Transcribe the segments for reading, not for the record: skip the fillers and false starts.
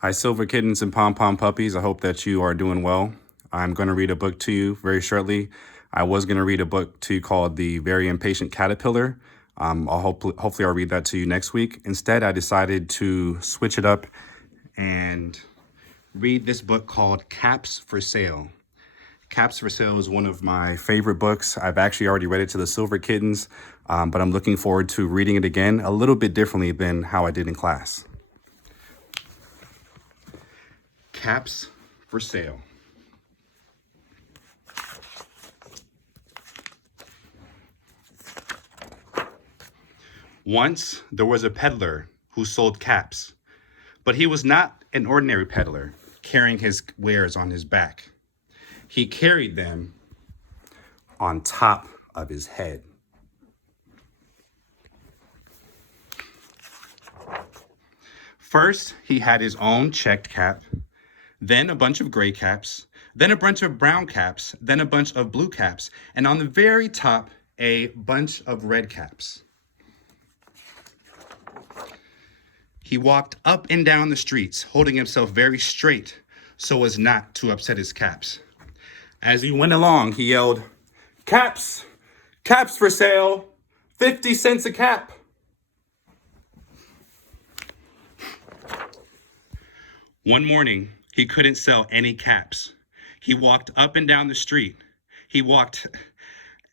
Hi, silver kittens and pom-pom puppies. I hope that you are doing well. I'm going to read a book to you very shortly. I was going to read a book to you called The Very Impatient Caterpillar. Hopefully I'll read that to you next week. Instead, I decided to switch it up and read this book called Caps for Sale. Caps for Sale is one of my favorite books. I've actually already read it to the silver kittens, but I'm looking forward to reading it again a little bit differently than how I did in class. Caps for Sale. Once there was a peddler who sold caps, but he was not an ordinary peddler carrying his wares on his back. He carried them on top of his head. First, he had his own checked cap, then a bunch of gray caps, then a bunch of brown caps, then a bunch of blue caps, and on the very top, a bunch of red caps. He walked up and down the streets, holding himself very straight so as not to upset his caps. As he went along, he yelled, "Caps! Caps for sale! 50 cents a cap!" One morning, he couldn't sell any caps. He walked up and down the street. He walked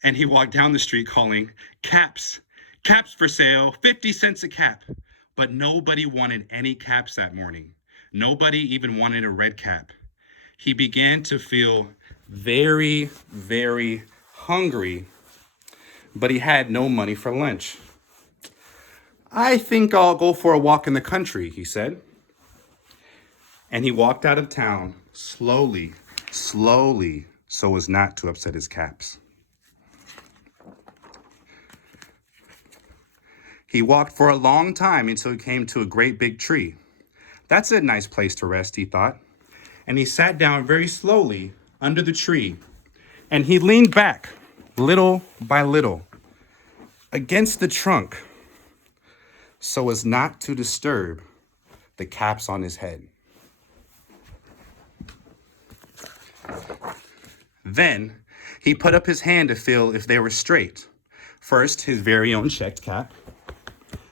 down the street calling, "Caps! Caps for sale! 50 cents a cap!" But nobody wanted any caps that morning. Nobody even wanted a red cap. He began to feel very, very hungry, but he had no money for lunch. "I think I'll go for a walk in the country," he said. And he walked out of town slowly, so as not to upset his caps. He walked for a long time until he came to a great big tree. "That's a nice place to rest," he thought. And he sat down very slowly under the tree, and he leaned back, little by little, against the trunk, so as not to disturb the caps on his head. Then he put up his hand to feel if they were straight. First, his very own checked cap,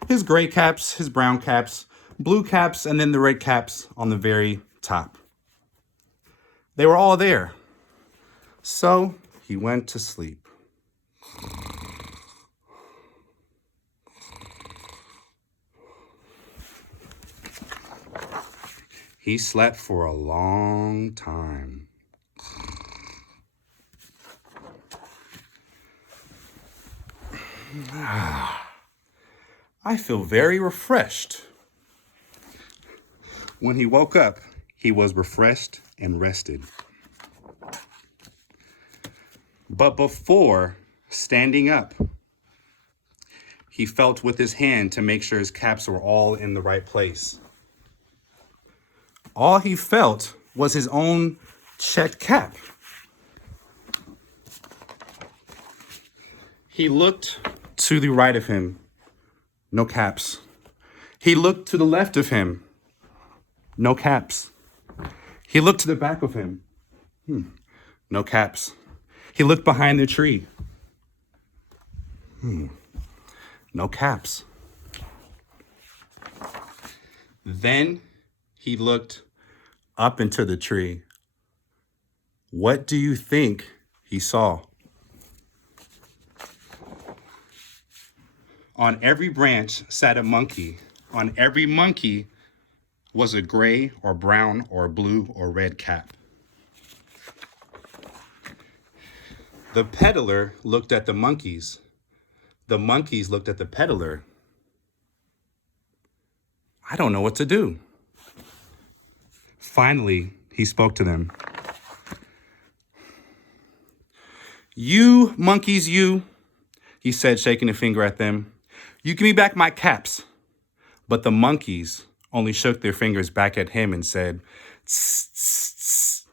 his gray caps, his brown caps, blue caps, and then the red caps on the very top. They were all there. So he went to sleep. He slept for a long time. I feel very refreshed. When he woke up, he was refreshed and rested. But before standing up, he felt with his hand to make sure his caps were all in the right place. All he felt was his own checked cap. He looked to the right of him, no caps. He looked to the left of him, no caps. He looked to the back of him, no caps. He looked behind the tree, no caps. Then he looked up into the tree. What do you think he saw? On every branch sat a monkey. On every monkey was a gray or brown or blue or red cap. The peddler looked at the monkeys. The monkeys looked at the peddler. I don't know what to do. Finally, he spoke to them. "You monkeys, you," he said, shaking a finger at them. "You give me back my caps." But the monkeys only shook their fingers back at him and said, "Tss, tss, tss."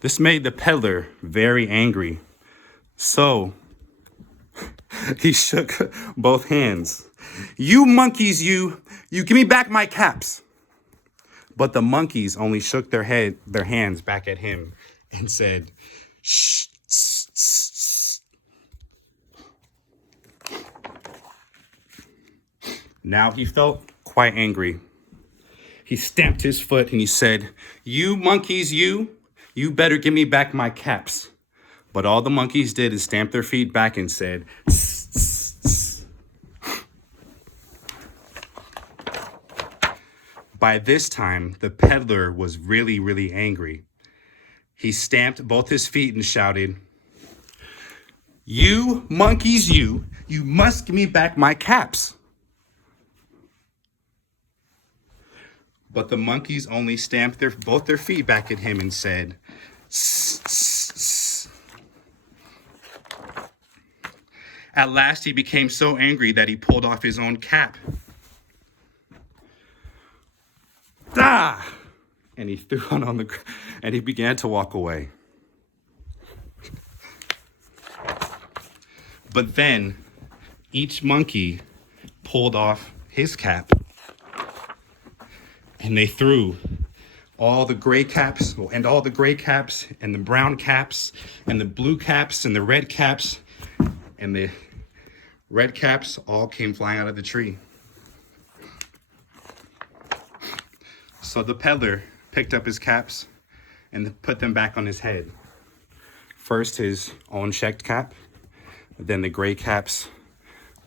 This made the peddler very angry. So He shook both hands. You monkeys, you give me back my caps. But the monkeys only shook their hands back at him and said, shh, tss, tss, tss. Now he felt quite angry. He stamped his foot and he said, you monkeys, you better give me back my caps. But all the monkeys did is stamp their feet back and said, tss, tss, tss. By this time, the peddler was really, really angry. He stamped both his feet and shouted, you monkeys, you must give me back my caps. But the monkeys only stamped both their feet back at him and said, "Sss, sss, sss." At last, he became so angry that he pulled off his own cap. "Ah!" And he threw it on the ground, and he began to walk away. But then, each monkey pulled off his cap, and they threw all the gray caps, and all the gray caps, and the brown caps, and the blue caps, and the red caps, and the red caps all came flying out of the tree. So the peddler picked up his caps and put them back on his head. First his own checked cap, then the gray caps,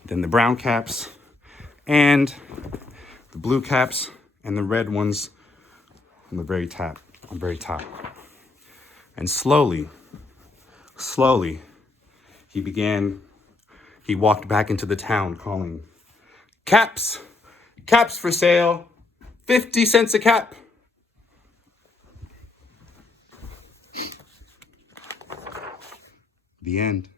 then the brown caps, and the blue caps, and the red ones on the very top. And slowly, he walked back into the town calling, "Caps! Caps for sale! 50 cents a cap!" The end.